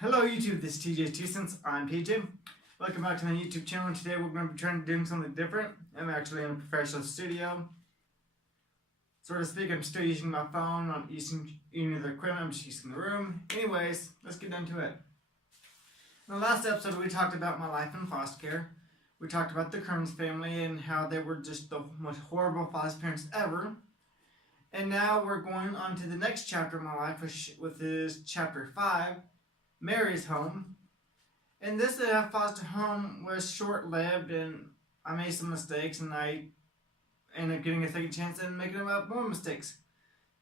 Hello YouTube, this is TJ T-Sense. I'm PJ. Welcome back to my YouTube channel. Today we're going to be trying to do something different. I'm actually in a professional studio. So to speak, I'm still using my phone, not using any of the equipment, I'm just using the room. Anyways, let's get into it. In the last episode we talked about my life in foster care. We talked about the Kearns family and how they were just the most horrible foster parents ever. And now we're going on to the next chapter of my life, which is chapter 5. Mary's home. And this foster home was short-lived, and I made some mistakes, and I ended up getting a second chance and making about more mistakes.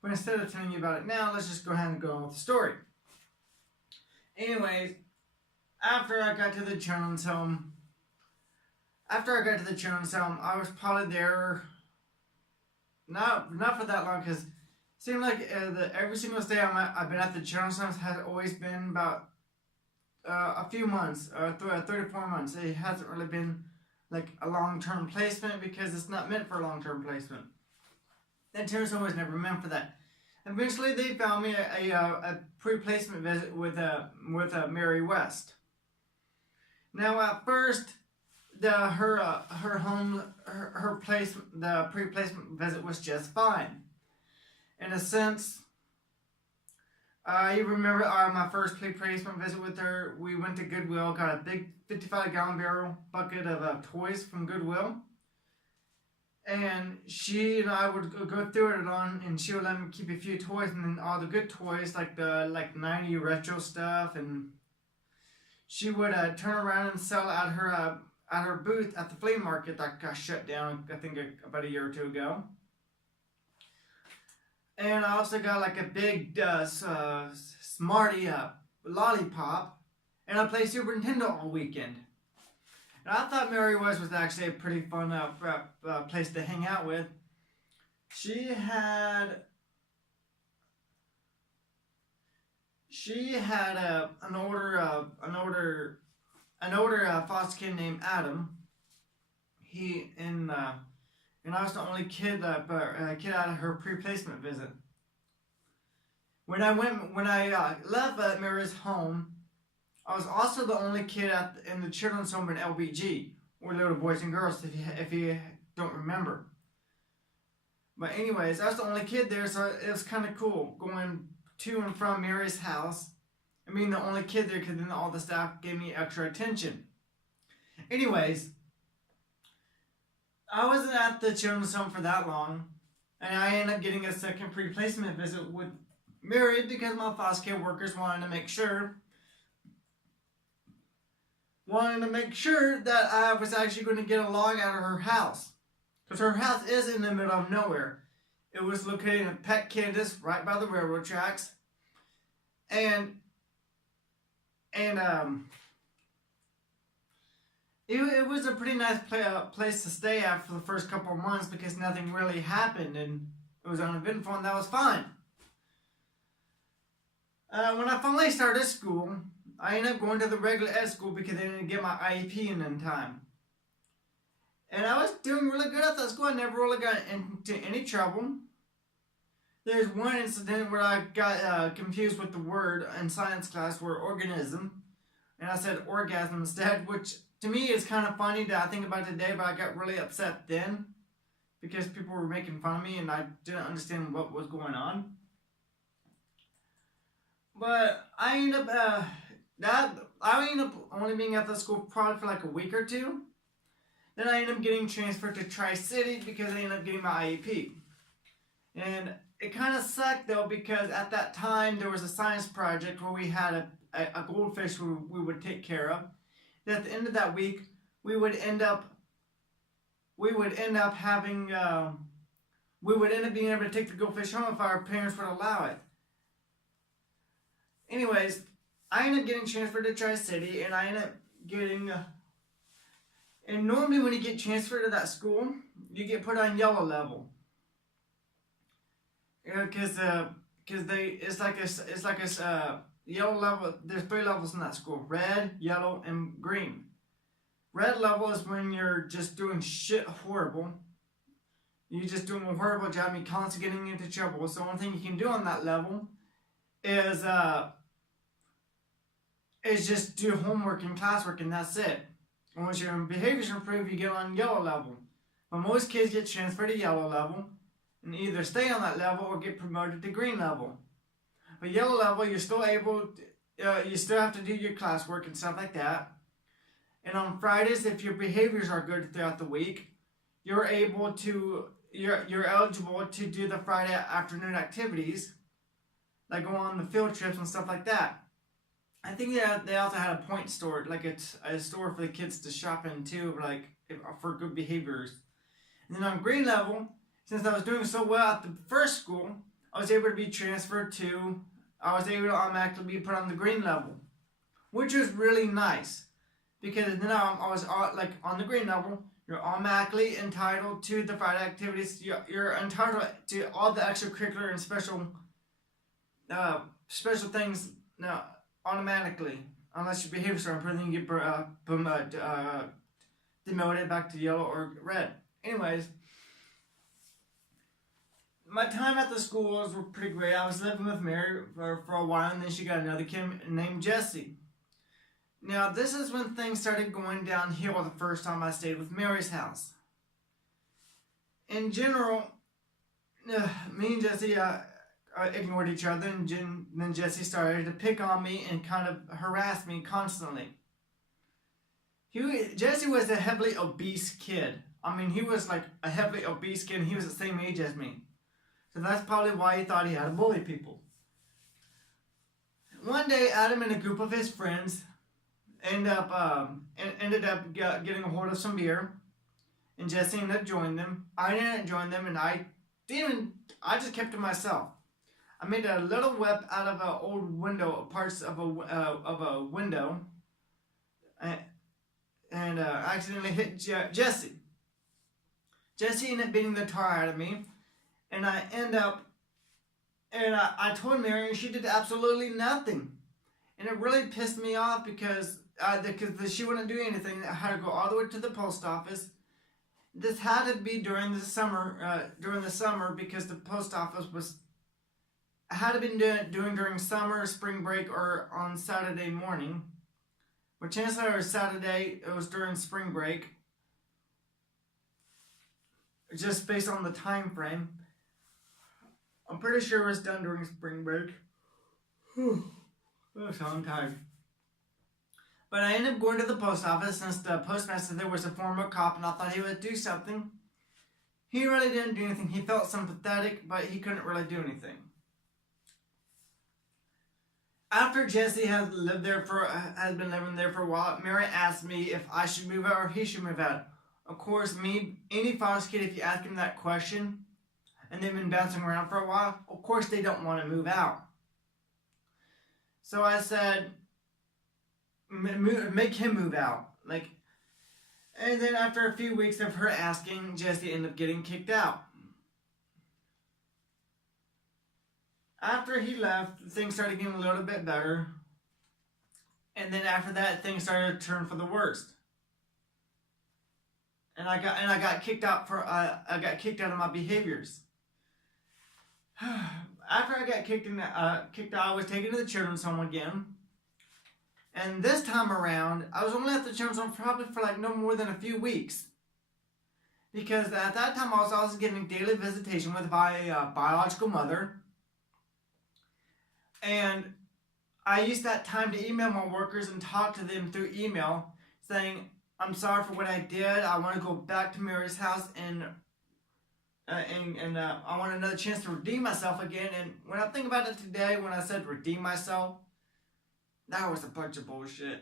But instead of telling you about it now, let's just go ahead and go on with the story. Anyways, after I got to the children's home, I was probably there not for that long, because it seemed like every single day I've been at the children's home has always been about a few months, 3 to 4 months. It hasn't really been like a long-term placement because it's not meant for a long-term placement. That children's home was never meant for that. Eventually, they found me a pre-placement visit with Mary West. Now, at first, the pre-placement visit was just fine. In a sense, you remember my first pre-placement visit with her, we went to Goodwill, got a big 55-gallon barrel bucket of toys from Goodwill. And she and I would go through it and she would let me keep a few toys, and then all the good toys, like the 90 retro stuff, and she would turn around and sell at her booth at the flea market that got shut down, I think about a year or two ago. And I also got like a big Smarty lollipop, and I played Super Nintendo all weekend. And I thought Mary West was actually a pretty fun place to hang out with. She had an older foster kid named Adam. And I was the only kid out of her pre-placement visit. When I left Mary's home, I was also the only kid in the children's home in LBG, or Little Boys and Girls, if you don't remember. But anyways, I was the only kid there, so it was kind of cool going to and from Mary's house. I mean, the only kid there, because then all the staff gave me extra attention. Anyways, I wasn't at the children's home for that long, and I ended up getting a second pre-placement visit with Mary because my foster care workers wanted to make sure that I was actually going to get a log out of her house, because her house is in the middle of nowhere. It was located in Peck, Kansas, right by the railroad tracks, and it was a pretty nice place to stay at for the first couple of months because nothing really happened and it was uneventful, and that was fine. When I finally started school, I ended up going to the regular ed school because I didn't get my IEP in time. And I was doing really good at that school. I never really got into any trouble. There's one incident where I got confused with the word in science class, word organism, and I said orgasm instead, which to me is kind of funny that I think about today, but I got really upset then because people were making fun of me and I didn't understand what was going on. But I ended up only being at the school probably for like a week or two. Then I ended up getting transferred to Tri-City because I ended up getting my IEP. And it kind of sucked though, because at that time there was a science project where we had a goldfish we would take care of. And at the end of that week, we would end up being able to take the goldfish home if our parents would allow it. Anyways, I ended up getting transferred to Tri-City, and I ended up getting and normally when you get transferred to that school, you get put on yellow level. Because it's like a yellow level. There's 3 levels in that school: red, yellow, and green. Red level is when you're just doing shit horrible. You're just doing a horrible job. You're constantly getting into trouble. So one thing you can do on that level is is just do homework and classwork and that's it. And once your behaviors improve, you get on yellow level. But most kids get transferred to yellow level and either stay on that level or get promoted to green level. But yellow level, you're still able, you still have to do your classwork and stuff like that. And on Fridays, if your behaviors are good throughout the week, you're eligible to do the Friday afternoon activities, like go on the field trips and stuff like that. I think they also had a point store, like it's a store for the kids to shop in too, like for good behaviors. And then on green level, since I was doing so well at the first school, I was able to automatically be put on the green level, which was really nice. Because then I was like on the green level, you're automatically entitled to the Friday activities. You're entitled to all the extracurricular and special things automatically, unless your behaviors are improved, then you get demoted back to yellow or red. Anyways, my time at the schools were pretty great. I was living with Mary for a while, and then she got another kid named Jesse. Now, this is when things started going downhill the first time I stayed with Mary's house. In general, me and Jesse ignored each other, and then Jesse started to pick on me and kind of harass me constantly. Jesse was a heavily obese kid. I mean, he was like a heavily obese kid, and he was the same age as me. So that's probably why he thought he had to bully people. One day, Adam and a group of his friends ended up getting a hold of some beer, and Jesse ended up joining them. I didn't join them, and I just kept to myself. I made a little whip out of an old window, parts of a window, and accidentally hit Jesse. Jesse ended up beating the tar out of me, and I told Mary, and she did absolutely nothing, and it really pissed me off because she wouldn't do anything. I had to go all the way to the post office. This had to be during the summer because the post office had to be doing during summer, spring break, or on Saturday morning. But chances are it was Saturday, it was during spring break. Just based on the time frame. I'm pretty sure it was done during spring break. Oh, so I'm tired. But I ended up going to the post office since the postmaster there was a former cop and I thought he would do something. He really didn't do anything. He felt sympathetic, but he couldn't really do anything. After Jesse has been living there for a while, Mary asked me if I should move out or if he should move out. Of course, any foster kid, if you ask him that question, and they've been bouncing around for a while, of course they don't want to move out. So I said, make him move out. And then after a few weeks of her asking, Jesse ended up getting kicked out. After he left, things started getting a little bit better. And then after that, things started to turn for the worst. And I got kicked out of my behaviors. After I got kicked out, I was taken to the children's home again. And this time around, I was only at the children's home probably for no more than a few weeks. Because at that time, I was also getting daily visitation with my biological mother. And I used that time to email my workers and talk to them through email, saying, I'm sorry for what I did. I want to go back to Mary's house and I want another chance to redeem myself again. And when I think about it today, when I said redeem myself, that was a bunch of bullshit.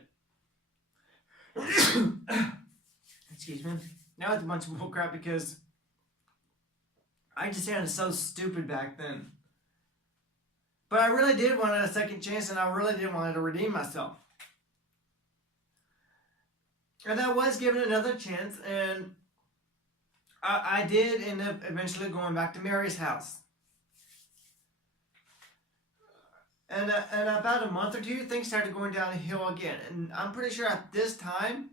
Excuse me. Now it's a bunch of bullcrap because I just sounded so stupid back then. But I really did want a second chance, and I really did want to redeem myself. And I was given another chance, and I did end up eventually going back to Mary's house. And about a month or two, things started going downhill again. And I'm pretty sure at this time,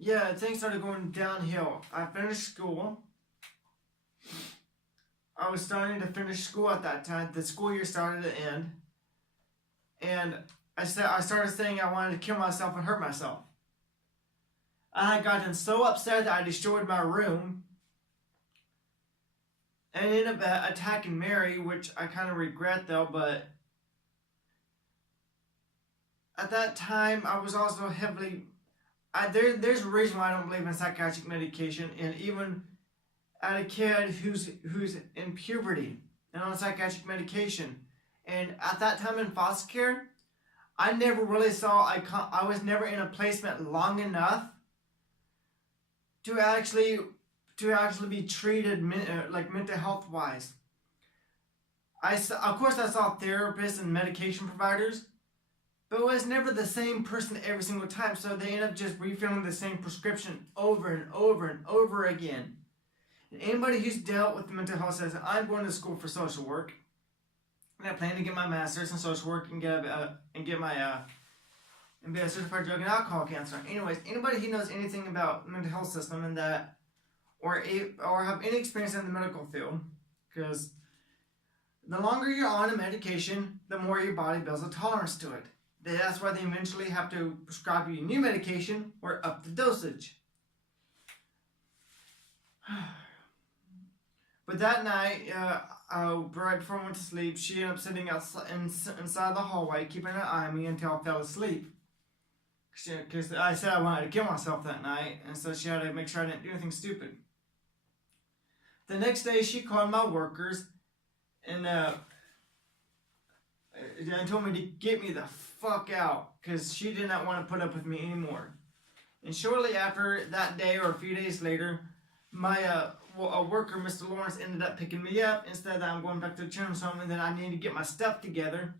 things started going downhill. I finished school. I was starting to finish school at that time. The school year started to end, and I started saying I wanted to kill myself and hurt myself. I had gotten so upset that I destroyed my room and ended up attacking Mary, which I kind of regret though, but at that time I was also heavily there's a reason why I don't believe in psychiatric medication, and even at a kid who's in puberty and on psychiatric medication. And at that time in foster care, I never really saw, I was never in a placement long enough to actually be treated like mental health wise. Of course I saw therapists and medication providers, but it was never the same person every single time, so they end up just refilling the same prescription over and over and over again. And anybody who's dealt with mental health says, I'm going to school for social work, and I plan to get my master's in social work and be a certified drug and alcohol counselor. Anyways, anybody who knows anything about the mental health system and that, or have any experience in the medical field, because the longer you're on a medication, the more your body builds a tolerance to it. That's why they eventually have to prescribe you new medication or up the dosage. But that night, right before I went to sleep, she ended up sitting inside the hallway, keeping an eye on me until I fell asleep. Because I said I wanted to kill myself that night, and so she had to make sure I didn't do anything stupid. The next day, she called my workers and told me to get me the fuck out, because she did not want to put up with me anymore. And shortly after that day, or a few days later, my a worker, Mr. Lawrence, ended up picking me up. Instead, I'm going back to the children's home, and then I need to get my stuff together.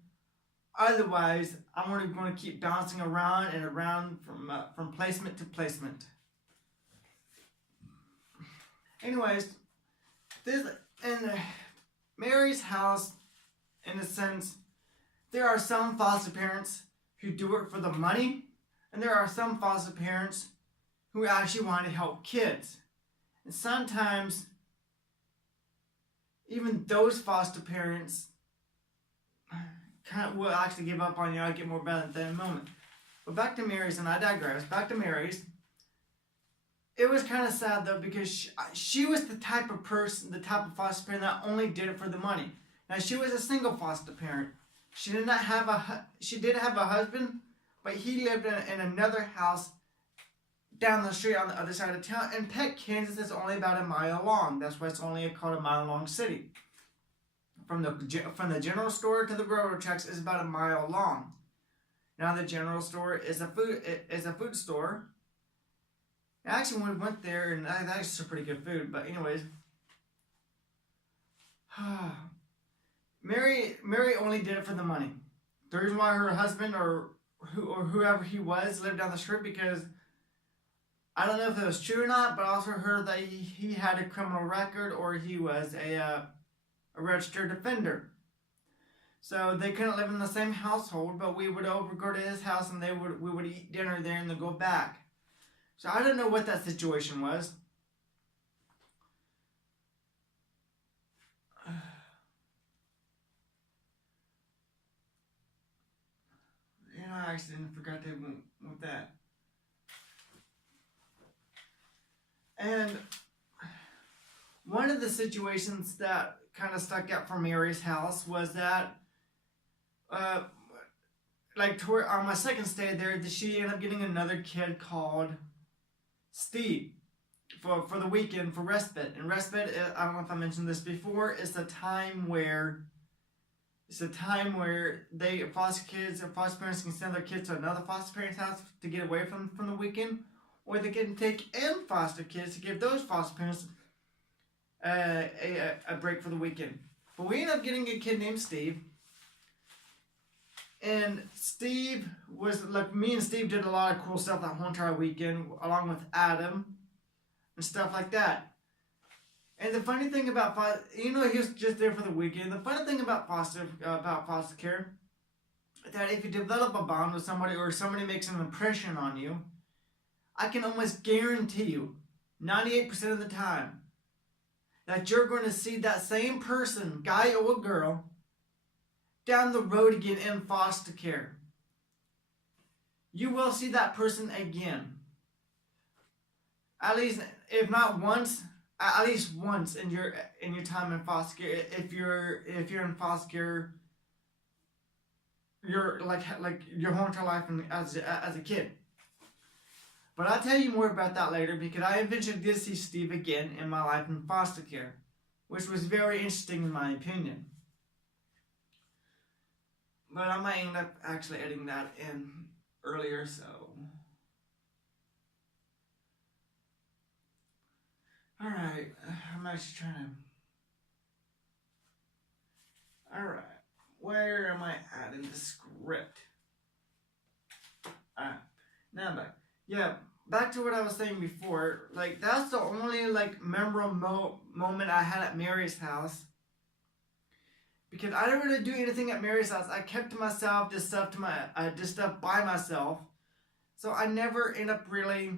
Otherwise, I'm only going to keep bouncing around and around from placement to placement. Anyways, this in Mary's house, in a sense, there are some foster parents who do it for the money, and there are some foster parents who actually want to help kids. And sometimes, even those foster parents will actually give up on you. I'll get more about that in a moment. But back to Mary's, and I digress. Back to Mary's. It was kind of sad though, because she was the type of person, the type of foster parent that only did it for the money. Now, she was a single foster parent. She did have a husband, but he lived in another house down the street on the other side of town. And Peck, Kansas is only about a mile long. That's why it's only called a mile-long city. From the general store to the railroad tracks is about a mile long. Now the general store is a food store. Actually, when we went there, and that is some pretty good food. But anyways, Mary only did it for the money. The reason why her husband or whoever he was lived down the street, because I don't know if it was true or not, but I also heard that he had a criminal record, or he was a registered offender. So they couldn't live in the same household, but we would go to his house, and we would eat dinner there and then go back. So I don't know what that situation was. I accidentally forgot to with that. And one of the situations that kind of stuck out from Mary's house was that, on my second stay there, she ended up getting another kid called Steve for the weekend for respite. And respite, I don't know if I mentioned this before, is a time where foster parents can send their kids to another foster parent's house to get away from the weekend, or they can take in foster kids to give those foster parents a break for the weekend. But we ended up getting a kid named Steve. And Steve was, me and Steve did a lot of cool stuff that whole entire weekend, along with Adam and stuff like that. And the funny thing about he was just there for the weekend. The funny thing about foster care is that if you develop a bond with somebody, or somebody makes an impression on you, I can almost guarantee you, 98% of the time, that you're going to see that same person, guy or girl, down the road again in foster care. You will see that person again. At least, if not once, at least once in your time in foster care. If you're in foster care, you're like your whole entire life as a kid. But I'll tell you more about that later, because I eventually did see Steve again in my life in foster care, which was very interesting in my opinion. But I might end up actually editing that in earlier, so. Alright, I'm actually trying to. Alright, where am I at in the script? Alright, now I'm back. Yeah, back to what I was saying before. Like, that's the only memorable moment I had at Mary's house. Because I didn't really do anything at Mary's house. I kept to myself, did stuff by myself. So I never end up really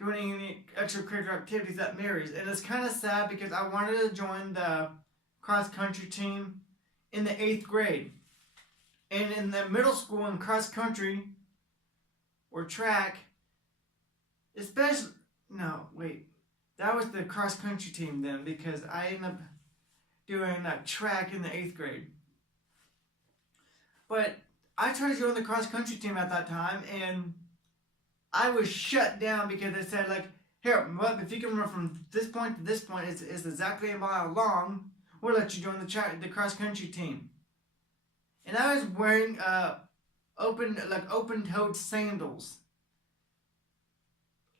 doing any extracurricular activities at Mary's. And it's kind of sad because I wanted to join the cross-country team in the 8th grade. And in the middle school in cross-country, or track, especially, no, wait, that was the cross-country team then, because I ended up doing track in the 8th grade. But I tried to join the cross-country team at that time, and I was shut down because they said, here, well, if you can run from this point to this point, it's exactly a mile long, we'll let you join the cross-country team. And I was wearing open-toed sandals,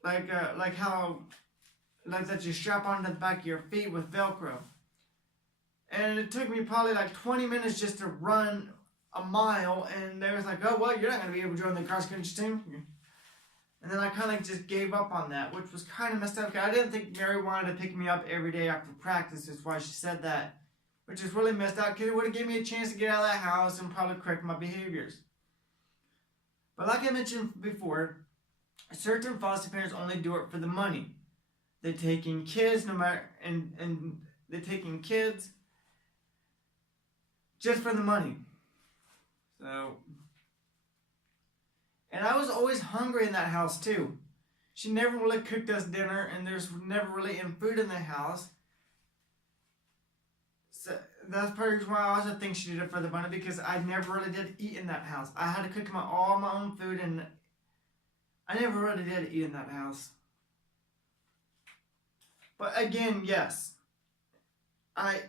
like that you strap onto the back of your feet with Velcro. And it took me probably 20 minutes just to run a mile, and they was like, oh, well, you're not going to be able to join the cross-country team. And then I kind of just gave up on that, which was kind of messed up. I didn't think Mary wanted to pick me up every day after practice. That's why she said that, which is really messed up, because it would have given me a chance to get out of that house and probably correct my behaviors. But like I mentioned before, certain foster parents only do it for the money. They're taking kids and they're taking kids just for the money. So, and I was always hungry in that house too. She never really cooked us dinner, and there's never really any food in the house. So that's part of the reason why I also think she did it for the money, because I never really did eat in that house. I had to cook all my own food, and I never really did eat in that house. But again, yes,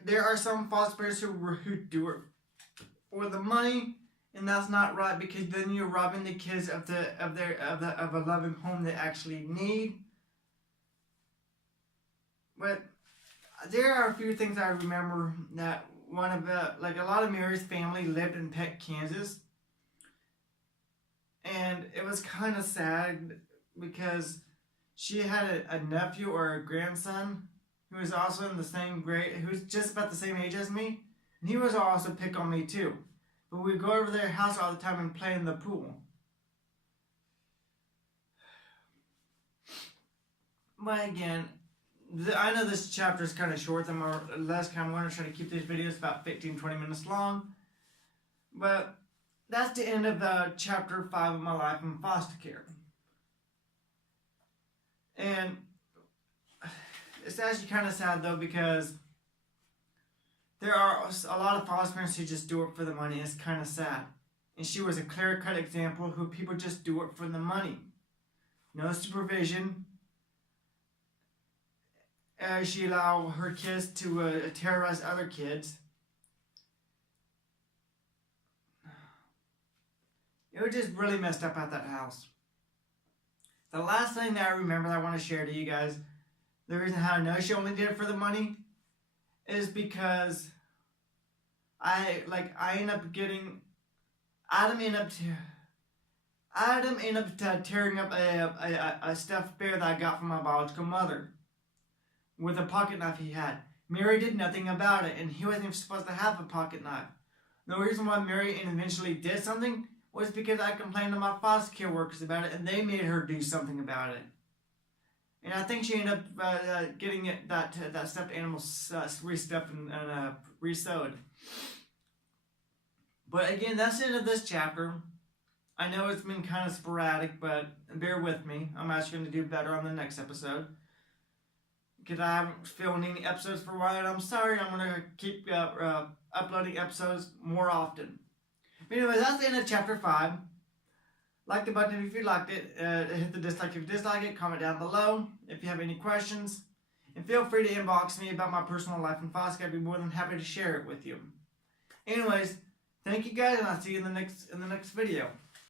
there are some foster parents who do it for the money, and that's not right, because then you're robbing the kids of a loving home they actually need. But there are a few things I remember that a lot of Mary's family lived in Peck, Kansas. And it was kind of sad because she had a nephew or a grandson who was also in the same grade, who was just about the same age as me. And he was also pick on me too. But we'd go over to their house all the time and play in the pool. But again, I know this chapter is kind of short. I'm going to try to keep these videos about 15-20 minutes long. But that's the end of chapter 5 of my life in foster care. And it's actually kind of sad though, because there are a lot of foster parents who just do it for the money. It's kind of sad. And she was a clear-cut example who people just do it for the money. No supervision. She allowed her kids to terrorize other kids. It was just really messed up at that house. The last thing that I remember that I want to share to you guys, the reason how I know she only did it for the money, is because Adam ended up tearing up a stuffed bear that I got from my biological mother with a pocket knife he had. Mary did nothing about it, and he wasn't even supposed to have a pocket knife. The reason why Mary eventually did something was because I complained to my foster care workers about it, and they made her do something about it. And I think she ended up getting that stuffed animal restuffed and resewed. But again, that's the end of this chapter. I know it's been kind of sporadic, but bear with me. I'm actually going to do better on the next episode. Because I haven't filmed any episodes for a while, and I'm sorry. I'm going to keep uploading episodes more often. But anyway, that's the end of chapter 5. Like the button if you liked it. Hit the dislike if you dislike it. Comment down below if you have any questions. And feel free to inbox me about my personal life in Fosk. I'd be more than happy to share it with you. Anyways, thank you guys, and I'll see you in the next video.